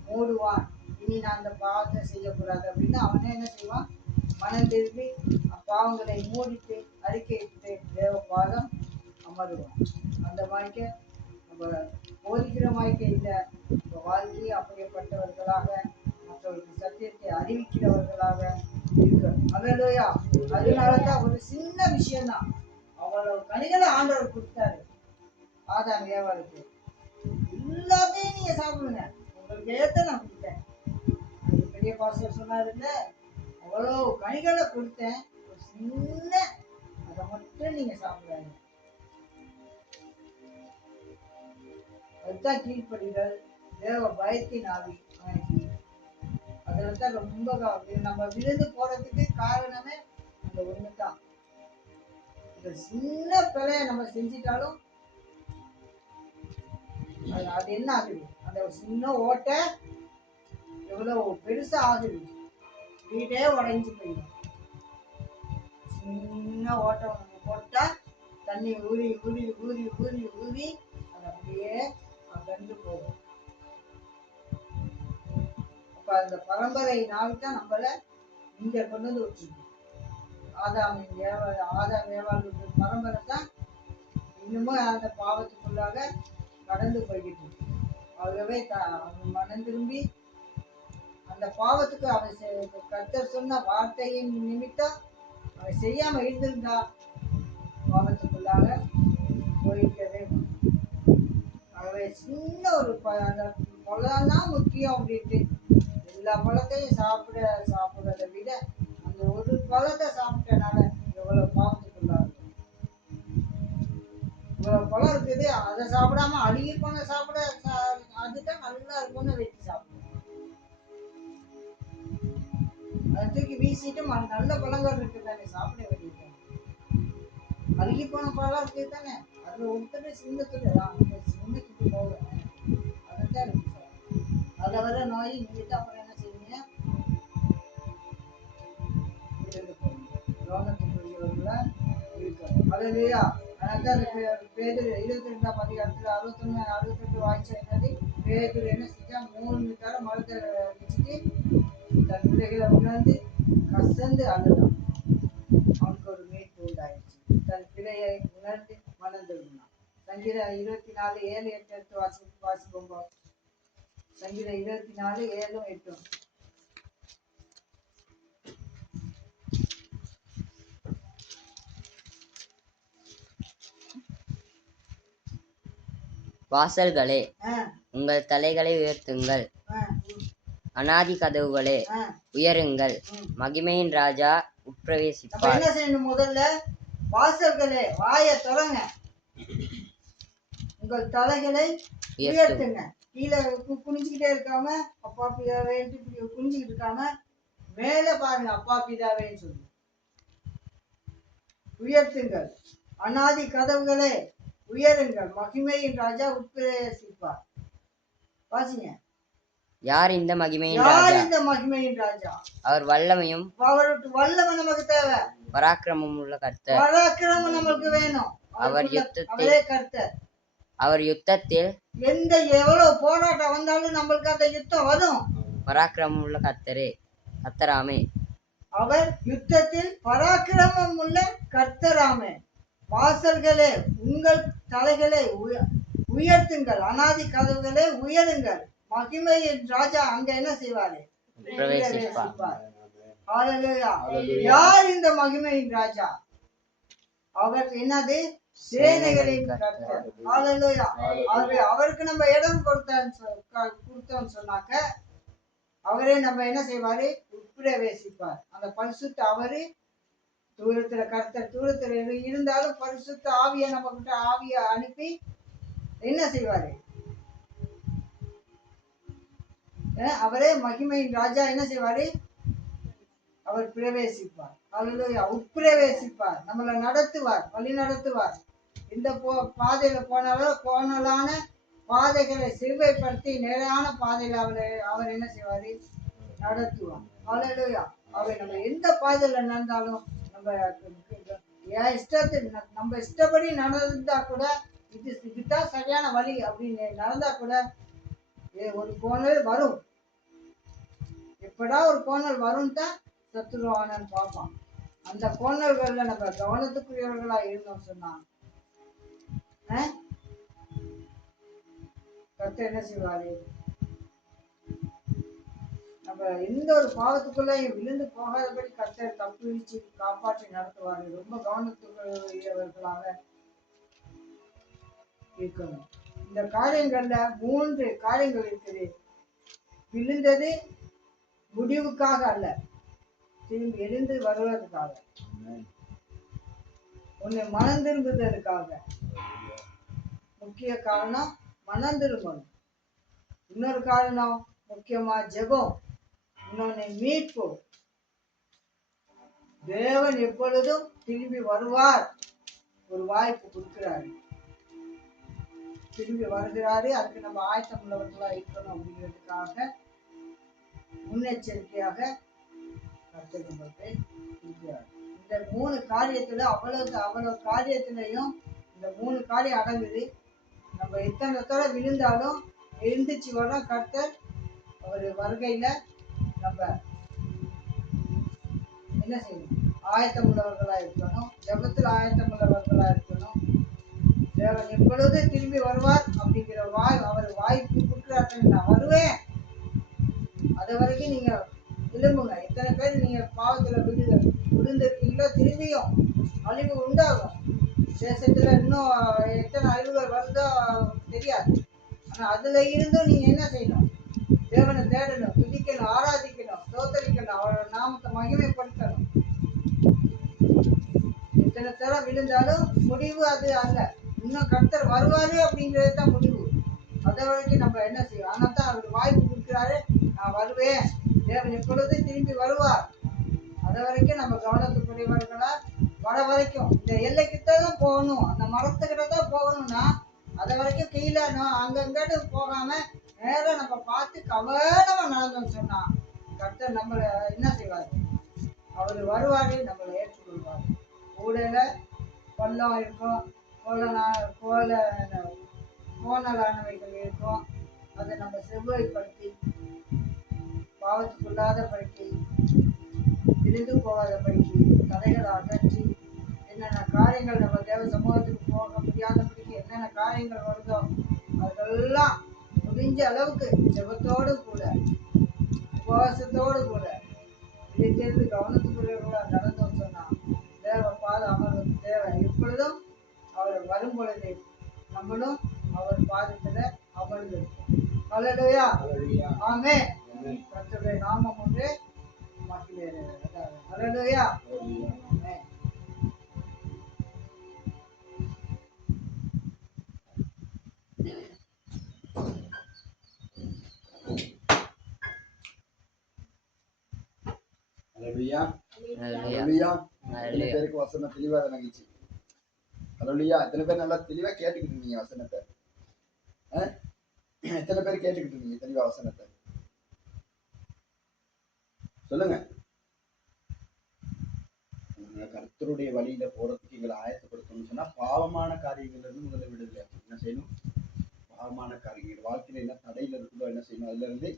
மூடுவான். இனி நான் அந்த பாவத்தை செய்யக்கூடாது அப்படின்னு அவனே என்ன செய்வான்? மனம் திரும்பி பாவங்களை மூடிட்டு அறிக்கையிட்டு தேவ பாதம் அமருவான். அந்த வாழ்க்கை நம்ம போதிக்கிற வாழ்க்கை இல்லை, நம்ம வாழ்க்கையை அப்படியேப்பட்டவர்களாக மற்றவர்களுக்கு சத்தியத்தை அறிவிக்கிறவர்களாக இருக்கணும். அல்லேலூயா. அதனாலதான் ஒரு சின்ன விஷயம்தான் அவ்வளவு கனிகளை ஆண்டவர் கொடுத்தாரு ஆதாம் ஏவாளுக்கு. எல்லாத்தையும் நீங்க சாப்பிடுங்க, உங்களுக்கு ஏத்த நான் கொடுத்தேன். அது பெரிய பாஸ்டர் சொன்னாரு இல்ல, அவ்வளோ கனிகளை கொடுத்தேன், ஒரு சின்ன அதை மட்டும் நீங்க சாப்பிடாங்க. அதுதான் கீழ்ப்படுதல், தேவ பயத்தின் ஆவி. அதுலதான் ரொம்ப நம்ம விழுந்து போறதுக்கு காரணமே அந்த ஒண்ணுதான். இந்த சின்ன பிழைய நம்ம செஞ்சிட்டாலும் அது என்ன ஆகுது? அந்த சின்ன ஓட்டை எவ்வளவு பெருசா ஆகுது, வீடே உடைஞ்சு போயிடும். சின்ன ஓட்டை நம்ம போட்டா தண்ணி ஊறி ஊறி ஊறி ஊறி ஊறி அது அப்படியே அகன்று போகும். அப்ப அந்த பரம்பரை நாள் தான் நம்மள இங்க கொண்டு வந்து வச்சிருக்கோம். ஆதாம் ஏவாளுடைய பரம்பரை தான் இன்னமும் அந்த பாவத்துக்குள்ளாக கடந்து போய்கிட்டு இருக்கு. ஆகவே மனம் திரும்பி அந்த பாவத்துக்கு அவன் கர்த்தர் சொன்ன வார்த்தையின் நிமித்தம் அவன் செய்யாம இருந்திருந்தா உள்ளாக போயிருக்கவே மாட்டோம். ஆகவே சின்ன ஒரு அந்த பழம் தான் முக்கியம் அப்படின்ட்டு எல்லா பழத்தையும் சாப்பிடுறதை விட அந்த ஒரு பழத்தை சாப்பிட்டனால எவ்வளவு பாவத்துக்குள்ளா இருக்கும். இவ்வளவு பழம் இருக்குது, அதை சாப்பிடாம அழுகி போன சாப்பிட அதுதான் நல்லா இருக்கும்னு வச்சு சாப்பிடுவோம். அதை தூக்கி வீசிட்டு நல்ல பழங்கள் இருக்கு தானே சாப்பிட வேண்டியது. அழுகி போன பழம் இருக்கு தானே, அதுல ஒருத்தர் சின்ன துண்டு போகும், அதைத்தான் இருக்கு சார். அதுல வர நோய் நீட்டு அப்புறம் என்ன செய்வீங்க, கவனத்துக்குரியவர்களா இருக்கணும். அதுலையா பேதுரு 22ஆம் அதிகாரத்துல 61-62 வாய்ச்ச என்னது, பேதுரு என்ன செஞ்சா 3 தரம் மரத்தை வச்சுட்டு தன் பிள்ளைகளை உணர்ந்து கசந்து அழுதான். அவனுக்கு ஒரு மீட்பு உண்டாயிடுச்சு. தன் பிள்ளையை உணர்ந்து மனம் திரும்பினான். சங்கீதம் 24:7-8 எடுத்து வாசிப்போம். சங்கீதம் 24:7-8. வாசல்களே உங்கள் தலைகளை உயர்த்துங்கள், அநாதி கதவுகளே உயருங்கள், மகிமையின் ராஜா உட்பிரவேசிப்பார். என்ன செய்யணும், முதல்ல வாசல்களே வாயை திறங்க, உங்கள் தலைகளை உயர்த்துங்க. கீழே குனிஞ்சுக்கிட்டே இருக்காம அப்பா பிதாவேன்ட்டு குனிஞ்சுக்கிட்டு இருக்காம மேல பாருங்க, அப்பா பிதாவேன்னு சொல்லி உயர்த்துங்கள். அநாதி கதவுகளே உயருங்கள், மகிமையின் ராஜா உட்பிரவேசிப்பார். வாசிங்க. யார் இந்த மகிமையின் யார் ராஜா? இந்த மகிமையின் ராஜா? அவர் வல்லமையும் அவருக்கு வல்லமை நமக்கு தேவை. பராக்கிரமம் உள்ள கர்த்தர். பராக்கிரமம் நமக்கு வேணும். அவரே கர்த்தர். அவர் யுத்தத்தில் எவ்வளவு போராட்டம் வந்தாலும் நம்மளுக்கு அந்த யுத்தம் வரும். பராக்கிரமம் உள்ள கர்த்தராமே. அவர் யுத்தத்தில் பராக்கிரமம் உள்ள கர்த்தராமே. வாசல்களே உங்கள் தலைகளை உயர்த்துங்கள், அநாதி கதவுகளே உயருங்கள், மகிமையின் ராஜா அங்க என்ன செய்வாரு, பிரவேசிப்பார். யார் இந்த மகிமையின் ராஜா? அவர் என்னது, சேனைகளின் கர்த்தர். ஹல்லேலூயா. அவருக்கு நம்ம இடம் கொடுத்தோம்னு சொன்னாக்க அவரே நம்ம என்ன செய்வாரு, உட்பிரவேசிப்பார். அந்த பரிசுத்த அவரு தூரத்துல கர்த்தர் தூரத்துல இருந்தாலும் பரிசுத்த ஆவியை நம்ம கிட்ட ஆவியை அனுப்பி என்ன செய்வாரு, அவரே மகிமையின் ராஜா என்ன செய்வாரு, அவர் பிரவேசிப்பார். ஹல்லேலூயா. உட்பிரவேசிப்பார், நம்மளை நடத்துவார், வழி நடத்துவார். இந்த பாதையில போனாலும் கோணலான பாதைகளை சிறுவைப்படுத்தி நேரான பாதையில அவர் என்ன செய்வாரு, நடத்துவார். ஹல்லேலூயா. அவர் நம்ம எந்த பாதையில நடந்தாலும் நம்ம இஷ்டப்படி நடந்தா கூட இதுதான் சரியான வழி அப்படின்னு நடந்தா கூட ஒரு கோணல் வரும். எப்படா ஒரு கோணல் வரும் தான் சத்துருவானன்னு பார்ப்பான். அந்த கோணல்கள்ல நம்ம கவனத்துக்குரியவர்களா இருந்தோம் சொன்னா கர்த்தர் என்ன செய்வாரு, நம்ம எந்த ஒரு பாவத்துக்குள்ள விழுந்து போகாதபடி கர்த்தர் தப்பிச்சு காப்பாற்றி நடத்துவாரு. ரொம்ப கவனத்துக்குரியவர்களாக இருக்கணும். இந்த காரியங்கள்ல 3 காரியங்கள் இருக்குது. விழுந்தது முடிவுக்காக அல்ல, திரும்பி எழுந்து வருவதற்காக. ஒண்ணு மனம் திரும்புவதற்காக. முக்கிய காரணம் மனம் திரும்பணும். இன்னொரு காரணம் முக்கியமா ஜெபம். இன்னொன்னு மீட்பு. தேவன் எப்பொழுதும் திரும்பி வருவார், ஒரு வாய்ப்பு கொடுக்கிறாரு, திரும்பி வருகிறாரு. அதுக்கு நம்ம ஆயத்தம் உள்ளவர்களா இருக்கணும் அப்படிங்கிறதுக்காக முன்னெச்சரிக்கையாக கர்த்தர் இருக்கிறார். இந்த 3 காரியத்துல அவ்வளவு காரியத்திலையும் இந்த 3 காரியம் அடங்குது. நம்ம எத்தனை தடவை விழுந்தாலும் எழுந்திரிச்சு வர கர்த்தர் அவர் வருகையில நம்ம என்ன செய்யணும், ஆயத்தம் உள்ளவர்களா இருக்கணும். ஜெபத்தில் ஆயத்தம் உள்ளவர்களா இருக்கணும். தேவன் எப்பொழுது திரும்பி வருவார் அப்படிங்கிற அவர் வாய்ப்பு கொடுக்குறாரு. நான் வருவேன், அது வரைக்கும் நீங்க விரும்புங்க. எத்தனை பேர் நீங்க பாவத்துல விழுந்திருக்கீங்களோ திரும்பியும் அழிவு உண்டாகும். விசேஷத்துல இன்னும் எத்தனை அலுவலர் வருதோ தெரியாது. ஆனா அதுல இருந்தும் நீங்க என்ன செய்யணும்? தேவனை தேடணும், துதிக்கணும், ஆராதிக்கணும், ஸ்தோத்தரிக்கணும், அவரோட நாமத்தை மகிமைப்படுத்தணும். எத்தனை தரம் விழுந்தாலும் முடிவு அது அல்ல. இன்னும் கர்த்தர் வருவாரு அப்படிங்கிறது தான் முடிவு. அதை வரைக்கும் நம்ம என்ன செய்வோம்? ஆனால் தான் அவர் வாய்ப்பு கொடுக்குறாரு, நான் வருவேன், தேவன் எப்பொழுதும் திரும்பி வருவார். அதை வரைக்கும் நம்ம கவனத்துக்குரியவர்களா வர வரைக்கும் இந்த எல்லைக்கிட்ட தான் போகணும், அந்த மரத்துக்கிட்ட தான் போகணும்னா அதை வரைக்கும் கீழே அங்கங்கன்னு போகாம நேரம் நம்ம பார்த்து கவனமா நடந்தோம்னு சொன்னா கர்த்தர் நம்மளை என்ன செய்வார்? அவர் வருவாரு, நம்மளை ஏற்றுக்கொள்வார். ஊடல பள்ளம் இருக்கும், கோணலானவைகள் இருக்கும். அதை நம்ம செவ்வாய்ப்படுத்தி பாவத்துக்குள்ளாத படிக்கை விழுந்து போகாத படிக்கை தடைகளை அகற்றி என்னென்ன காரியங்கள் நம்ம தேவ சமூகத்துக்கு போக முடியாதபடிக்கு என்னென்ன காரியங்கள் வருதோ அதெல்லாம் முடிஞ்ச அளவுக்கு ஜெபத்தோடு கூட உபவாசத்தோடு கூட விழித்திருந்து கவனத்துக்குரியவர்களாக நடந்தோம் சொன்னா தேவ பாத அமர்வது தேவை. எப்பொழுதும் அவர் வரும் பொழுது நம்மளும் அவர் பாதத்துல அமர்ந்து இருக்கும். ஹல்லேலூயா, ஆமென். கர்த்தருடைய நாமம் ஒன்று மகிமை. ஹல்லேலூயா, ஆமென். ஹல்லேலூயா, ஹல்லேலூயா. எத்தனை பேருக்கு வசனம் தெளிவா விளங்கிச்சு? ஹல்லேலூயா. எத்தனை பேர் நல்லா தெளிவா கேட்டுக்கிட்டு இருந்தீங்க வசனத்தை? எத்தனை பேர் கேட்டுக்கிட்டு இருந்தீங்க தெளிவா வசனத்தை? சொல்லுங்க. கர்த்தருடைய வழியில போறதுக்கு எங்களை ஆயத்தப்படுத்தணும்னு சொன்னா பாவமான காரியங்கள்ல இருந்து முதல்ல விடுதலை. என்ன செய்யணும்? பாவமான காரியங்கள் வாழ்க்கையில என்ன தடையில இருக்குதோ என்ன செய்யணும்? அதுல இருந்து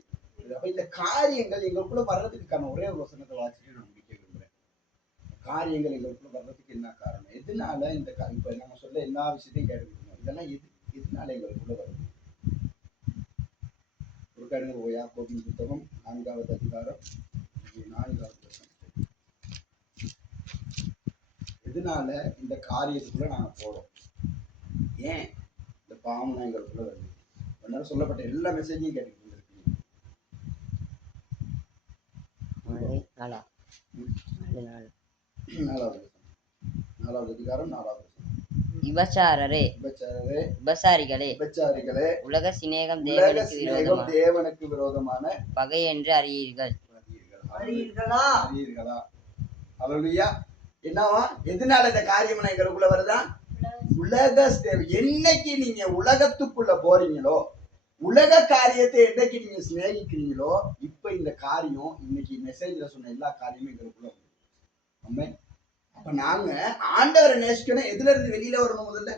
இந்த காரியங்கள் எங்களுக்குள்ள வர்றதுக்கான ஒரே ஒரு வசனத்தை வாசிட்டு நான் முடிக்க விரும்புறேன். காரியங்கள் எங்களுக்குள்ள வர்றதுக்கு என்ன காரணம்? எதனால இந்த இப்ப நம்ம சொல்ல எல்லா விஷயத்தையும் கேட்டுக்கணும். இதெல்லாம் எதனால எங்களுக்குள்ள வருது? ஒரு கடின யாக்கோபின் புத்தகம் 4வது அதிகாரம் 4வது வசனம். எதனால இந்த காரியத்துக்குள்ள நாங்க போறோம்? ஏன் இந்த பாவம் எங்களுக்குள்ள வருது? அதனால சொல்லப்பட்ட எல்லா மெசேஜையும் கேட்டுக்கிட்டு இருந்திருக்கீங்க. 4வது அதிகாரம் 4வது வசனம். விபச்சாரரே, விபச்சாரிகளே, உலக சிநேகம் தேவனுக்கு விரோதமான பகை என்று அறியீர்களா? ஹல்லேலூயா. என்னவா? எதனால இந்த காரியம் எங்களுக்குள்ள வருதா? உலக என்னைக்கு நீங்க உலகத்துக்குள்ள போறீங்களோ, உலக காரியத்தை என்னைக்கு நீங்க சிநேகிக்கிறீங்களோ, இப்ப இந்த காரியம் இன்னைக்கு மெசேஜ்ல சொன்ன எல்லா காரியமும் எங்களுக்குள்ள வருது. ஆமென். அப்ப நாங்க ஆண்டவரை நேசிக்கணும். எதுல இருந்து வெளியில வரணும்? முதல்ல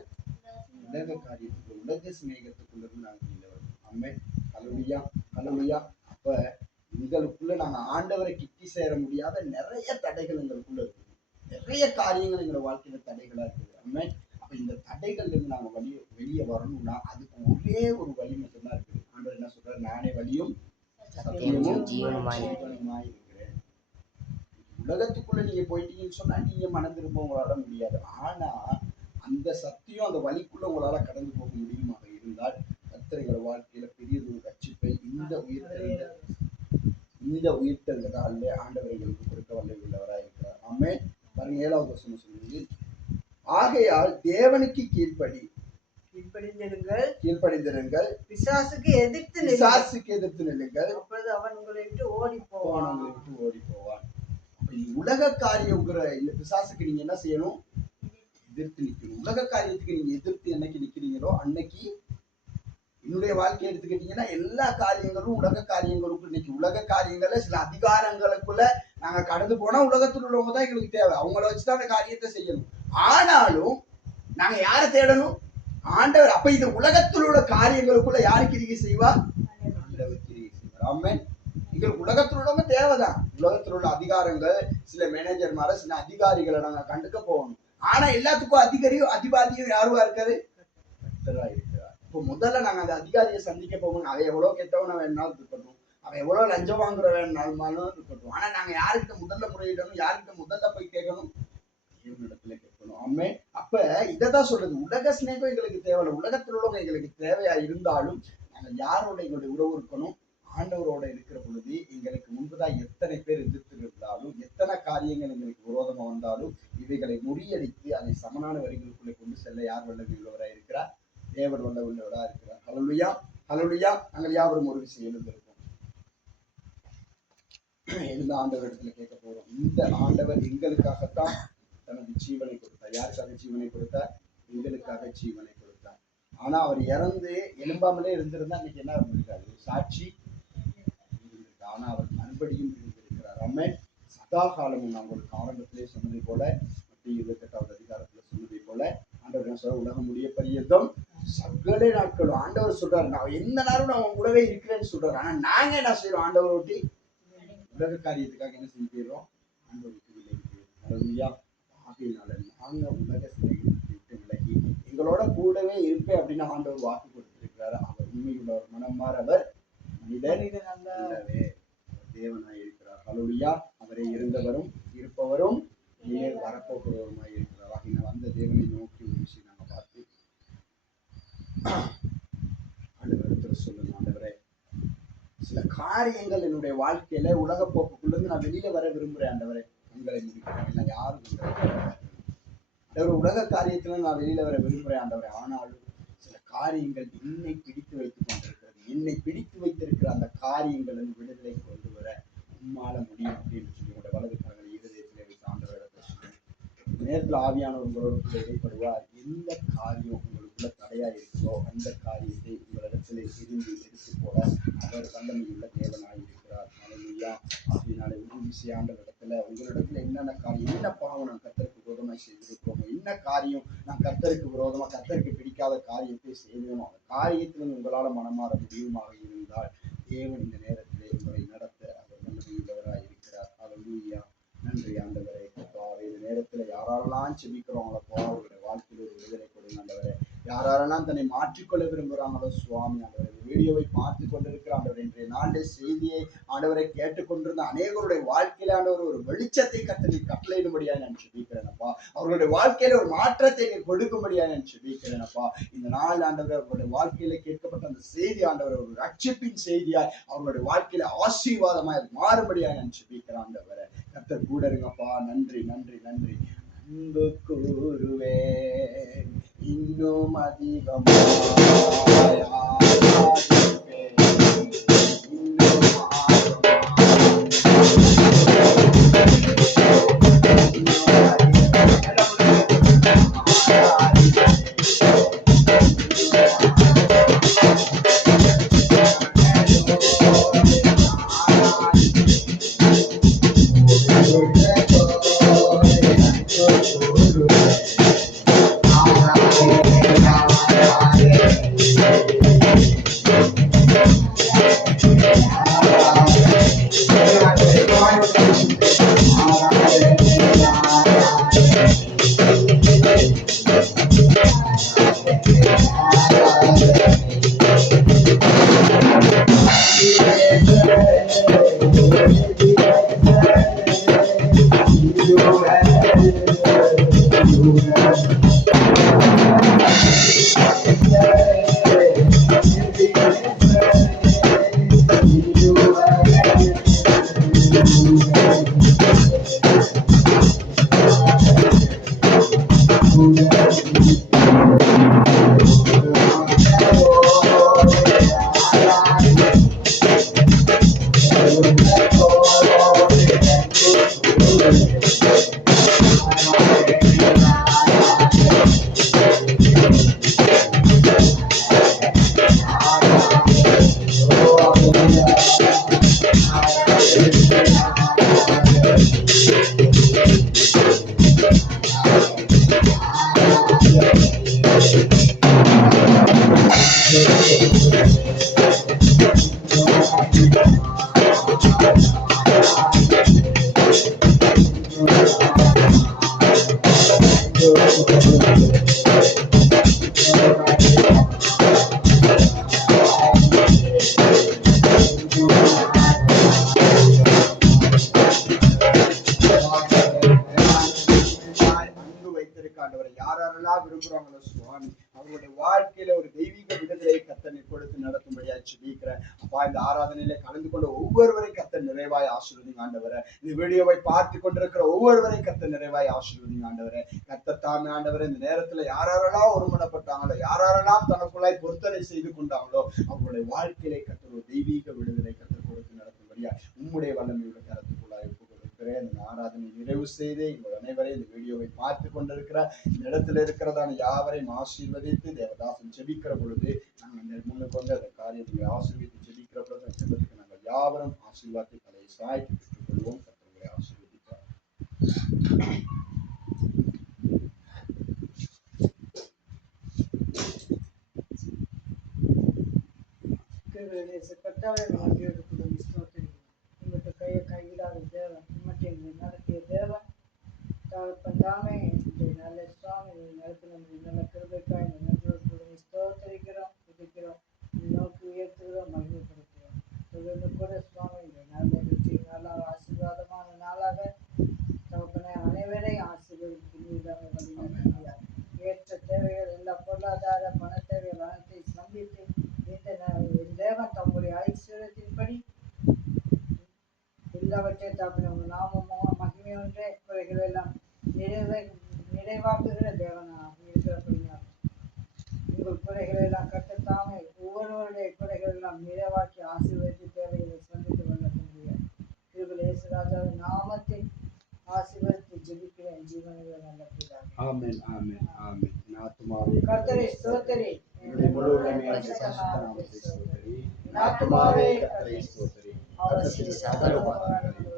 உலக காரியத்துக்குள்ள, உலக சிநேகத்துக்குள்ள இருந்து நாங்க வெளியில வரணும். ஆமென். ஹல்லேலூயா, ஹல்லேலூயா. அப்ப எங்களுக்குள்ள நாங்க ஆண்டவரை கிட்டி சேர முடியாத நிறைய தடைகள் எங்களுக்குள்ள இருக்குது. நிறைய காரியங்கள் எங்களோட வாழ்க்கையில தடைகளா இருக்குது. ஆமென். அப்ப இந்த தடைகள்ல இருந்து நாங்க வெளியே வரணும்னா அதுக்கு ஒரே ஒரு வழி மட்டும்தான் இருக்குது. ஆண்டவர் என்ன சொல்றாரு? நானே வழியும் சத்தியமும் ஜீவனுமாய் இருக்கிறேன். உலகத்துக்குள்ள நீங்க போயிட்டீங்கன்னு சொன்னா நீங்க மனம் திரும்ப உங்களால முடியாது. ஆனா அந்த சத்தியம் அந்த வழிக்குள்ள உங்களால கடந்து போக முடியுமாக இருந்தால் கர்த்தர் எங்களோட வாழ்க்கையில பெரிய ஒரு ரட்சிப்பை இந்த உயிர்த்தெழுதனாலே ஆண்டவர் எங்களுக்கு கொடுக்க வல்ல உள்ளவராய் இருக்கிறார். ஆமென். பாருங்க 7வது வசனம் சொல்லுது, ஆகையால் தேவனுக்கு கீழ்ப்படிந்திருங்கள், பிசாசுக்கு எதிர்த்து நில்லுங்கள், அப்பொழுது அவன் உங்களை விட்டு ஓடி போவான். உலக காரியங்கிற இந்த பிசாசுக்கு நீங்க என்ன செய்யணும்? எதிர்த்து நிக்கணும். உலக காரியத்துக்கு நீங்க எதிர்த்து என்னைக்கு நிக்கிறீங்களோ அன்னைக்கு என்னுடைய வாழ்க்கை எடுத்துக்கிட்டீங்கன்னா எல்லா காரியங்களும் உலக காரியங்களுக்குள் இன்னைக்கு உலக காரியங்கள்ல சில அதிகாரங்களுக்குள்ள நாங்க கடந்து போனா உலகத்தில் உள்ளவங்க தான் எங்களுக்கு தேவை. அவங்கள வச்சுதான் அந்த காரியத்தை செய்யணும். ஆனாலும் நாங்க யாரை தேடணும்? ஆண்டவர். அப்ப இந்த உலகத்தில் உள்ள காரியங்களுக்குள்ள யாரு கிரிகை செய்வார்? ஆண்டவர் கிரிகை செய்வார். ஆமென். எங்களுக்கு உலகத்தில் உள்ளவங்க தேவைதான். உலகத்தில் உள்ள அதிகாரங்கள், சில மேனேஜர்மார, சில அதிகாரிகளை நாங்க கண்டுக்க போகணும். ஆனா எல்லாத்துக்கும் அதிபாதியும் யாருவா இருக்காரு? கர்த்தரா இருக்கிறார். இப்போ முதல்ல நாங்க அந்த அதிகாரியை சந்திக்க போகணும். அவன் எவ்வளவு கெட்டவன வேணாலும் இருக்கட்டும், அவன் எவ்வளவு லஞ்சம் வாங்குற வேணாலும் இருக்கட்டும். ஆனா நாங்க யாருக்கிட்ட முதல்ல முறையிடணும்? யாருக்கிட்ட முதல்ல போய் கேட்கணும்? தேவனிடத்துல கேட்கணும். அம்மே. அப்ப இததான் சொல்றது, உலக சிநேகம் எங்களுக்கு தேவையில்லை, உலகத்தில் உள்ளவங்க எங்களுக்கு தேவையா இருந்தாலும் நாங்கள் யாரோட எங்களுடைய உறவு இருக்கணும், ஆண்டவரோட இருக்கிற பொழுது எங்களுக்கு முன்புதான் எத்தனை பேர் எதிர்த்து இருந்தாலும், எத்தனை காரியங்கள் எங்களுக்கு விரோதமா வந்தாலும் இவைகளை முறியடித்து அதை சமனான வரிகளுக்குள்ளே கொண்டு செல்ல யார் வல்லமை உள்ளவராக இருக்கிறார்? தேவர் வல்ல உள்ளவராக இருக்கிறார். ஹல்லேலூயா, ஹல்லேலூயா. நாங்கள் யாவரும் ஒரு விஷயம் எழுந்திருக்கோம், எழுந்த ஆண்டவர் இடத்துல கேட்க போறோம். இந்த ஆண்டவர் எங்களுக்காகத்தான் தனது ஜீவனை கொடுத்தார். யாருக்காக ஜீவனை கொடுத்தார்? எங்களுக்காக ஜீவனை கொடுத்தார். ஆனா அவர் இறந்து எழும்பாமலே இருந்திருந்தா இன்னைக்கு என்ன இருந்திருக்காரு? ஒரு சாட்சி இருந்திருக்கு. ஆனா அவர் மறுபடியும் இருந்திருக்கிறார். அம்மே. சதா காலமும் நான் உங்களுக்கு ஆரம்பத்திலே சொன்னதை போல, 28வது அதிகாரத்துல சொன்னதை போல, ஆண்டவர் சொல்ற உலகம் முடிய பரியந்தம் சகல நாட்களும் ஆண்டவர் சொல்றாரு, நான் எந்த நேரம் நான் உங்க கூடவே இருக்கிறேன்னு சொல்றாரு. ஆனா நாங்க என்ன செய்யறோம்? ஆண்டவர் ஒட்டி உலக காரியத்துக்காக என்ன செஞ்சிடறோம்? ஆண்டவருக்கு விலகி. ஆகையினால நாங்க உலக சிநேகத்தை விட்டு விலகி எங்களோட கூடவே இருப்பேன் அப்படின்னு ஆண்டவர் வாக்கு கொடுத்திருக்கிறாரு. அவர் உண்மையுள்ளவர், மனமாறவர், மனிதன் அல்லவே, தேவனாய் இருக்கிறார். ஹல்லேலூயா. அவரே இருந்தவரும் இருப்பவரும் இனிமேல் வரப்போகிறவருமாய் இருக்கிறார். ஆகையினால் அந்த தேவனை நோக்கி ஒரு விஷயம் நாங்க பார்த்து ஆண்டவரத்துல சொல்லணும், ஆண்டவரே சில காரியங்கள் என்னுடைய வாழ்க்கையில உலக போக்குக்குள்ள இருந்து நான் வெளியில வர விரும்புறேன். ஆண்டவரே உங்களை முடிக்கிறேன், யாரும் உலக காரியத்துல நான் வெளியில வர விரும்புறேன் ஆண்டவரே. ஆனாலும் சில காரியங்கள் என்னை பிடித்து வைத்துக் கொண்டிருக்கிறது. என்னை பிடித்து வைத்திருக்கிற அந்த காரியங்கள் விடுதலை கொண்டு வர உம்மால முடியும் அப்படின்னு சொல்லி உங்களுடைய வலது கரங்களை இருதயத்திலே வைத்து ஆண்டவரிடத்தை சொல்லுங்க. நேரத்தில் ஆவியானவர் உங்களோட இடைப்படுவார். எந்த காரியம் உங்களுக்குள்ள தடையா இருக்குதோ அந்த காரியத்தை உங்களிடத்திலே திரும்பி எடுத்து போட அவர் வல்லமையுள்ள தேவனாய் இருக்கிறார். ஹல்லேலூயா. ஆகையினாலே ஒரு விஷயம் ஆண்டவரிடத்துல, உங்களிடத்துல என்னென்ன காரியம், என்ன பாவம் நான் கர்த்தருக்கு விரோதமாய் செய்திருக்கோமோ, என்ன காரியம் நான் கர்த்தருக்கு விரோதமா கர்த்தருக்கு பிடிக்காத காரியத்தை செய்யணும், அந்த காரியத்திலிருந்து உங்களால மனமாற முடியுமாக இருந்தால் தேவன் இந்த நேரத்திலே உங்களை நடத்த அவர் வல்லமையுள்ளவராய் இருக்கிறார். ஹல்லேலூயா. நன்றி ஆண்டவரே. இந்த நேரத்துல யாரெல்லாம் செபிக்கிறோங்களோ அவருடைய வாழ்க்கையில் ஒரு விடுதலை கொடுங்க ஆண்டவரே. யாரெல்லாம் தன்னை மாற்றிக்கொள்ள விரும்புகிறாங்களோ சுவாமி ஆண்டவரே, வீடியோவை பார்த்து கொண்டிருக்கிற ஆண்டவர், இன்றைய நாளுடைய செய்தியை ஆண்டவரை கேட்டுக்கொண்டிருந்த அநேகருடைய வாழ்க்கையில ஆண்டவர் ஒரு வெளிச்சத்தை கட்டளையிடும்படியா நான் செபிக்கிறேனப்பா. அவர்களுடைய வாழ்க்கையில ஒரு மாற்றத்தை நீ கொடுக்கும்படியா நான் செபிக்கிறேனப்பா. இந்த நாள் ஆண்டவர் அவர்களுடைய வாழ்க்கையில கேட்கப்பட்ட அந்த செய்தி ஆண்டவர் ஒரு ரட்சிப்பின் செய்தியாய் அவர்களுடைய வாழ்க்கையில ஆசீர்வாதமாய் மாறும்படியா நான் செபிக்கிறேன் ஆண்டவரை. கர்த்தர் கூட இருங்கப்பா. நன்றி நன்றி நன்றி. அன்பு கூறுவே இன்னும் அதிகமாய் ஆராதிப்பேன், இன்னும் அவங்களுடைய வாழ்க்கையில ஒரு தெய்வீக விடுதலை கத்தனை கொடுத்து நடத்தும்படியா ஜெபிக்கிறேன். அப்பா, இந்த ஆராதனையில கலந்து கொண்ட ஒவ்வொருவரை கத்த நிறைவாய் ஆசீர்வதிங்க ஆண்டவரே. இந்த வீடியோவை பார்த்து கொண்டிருக்கிற ஒவ்வொருவரை கத்த நிறைவாய் ஆசீர்வதிங்க ஆண்டவரே. கர்த்தர் தாமே ஆண்டவரே, இந்த நேரத்துல யாரெல்லாம் ஒருமனப்பட்டாங்களோ, யாரெல்லாம் தனக்குள்ளாய் பொருத்தனை செய்து கொண்டாங்களோ, அவங்களுடைய வாழ்க்கையிலே கர்த்தர் ஒரு தெய்வீக விடுதலை கர்த்தர் கொடுத்து நடத்தும்படியா உம்முடைய வல்லமையுள்ள கருத்துக்குள்ளாய் ஒப்புக் கொடுக்கிறேன். இந்த ஆராதனை நிறைவு செய்து எங்கள் அனைவரையும் இந்த வீடியோவை பார்த்து கொண்டிருக்கிற இந்த இடத்துல இருக்கிறதான யாவரையும் ஆசீர்வதித்து தேவதாசன் ஜெபிக்கிற பொழுது நாங்கள் முன்னுக்கு வந்து அந்த காரியத்தை ஆசீர்வதித்து ஜெபிக்கிற பொழுது அந்த ஜெபத்துக்கு நாங்கள் யாவரும் ஆசீர்வாதத்தை தலையை சாய்த்து பெற்றுக்கொள்வோம். கர்த்தரை ஆசீர்வதிப்பார். கர்த்தாவே, உங்களுடைய கையை கைவிடாத தேவன், உண்மையை நடத்திய தேவன் தகப்பன் தாமே, இந்த நல்ல சுவாமி நடத்தின நல்ல கிருபைக்காய் நன்றியோடு ஸ்தோத்திரிக்கிறோம், துதிக்கிறோம், நோக்கி உயர்த்துகிறோம், மகிமைப்படுத்துகிறோம். தொடர்ந்து கூட சுவாமி இந்த நல்ல நிகழ்ச்சி நாளாக ஆசீர்வாதமான நாளாக தகப்பனை அனைவரையும் ஆசீர்வதித்து நீதான வழிநடத்துகிறார். ஏற்ற தேவைகள் எல்லா பொருளாதார பண தேவைகள் அனைத்தையும் சந்தித்து தேவன் தம்முடைய ஐஸ்வர்யத்தின்படி எல்லாவற்றை தாப்பின உங்கள் நாமமோ மகிமை ஒன்றே குறைகள் எல்லாம் நிறைவாக்குகிற தேவனாக இருக்கிறபடினார் உங்கள் குறைகள் எல்லாம் கட்டத்தாமே ஒவ்வொருவருடைய குறைகள் எல்லாம் நிறைவாக்கி ஆசீர்வதித்து தேவைகளை சந்தித்து வளர்க்க முடியாது. கிருபையில் இயேசுராஜாவின் நாமத்தில் ஆசீர்வதித்து ஜெபிக்கிறேன் ஜீவனில் நல்ல பிதாவே. ஆமென், ஆமென், ஆமென். என் ஆத்துமாவே கர்த்தரை ஸ்தோத்திரி, என்னுடைய முழு உள்ளமையாகிய பரிசுத்த நாமத்தை ஸ்தோத்திரி. என் ஆத்துமாவே கர்த்தரை ஸ்தோத்திரி. அவர் செய்த சகல உபகாரங்களையும்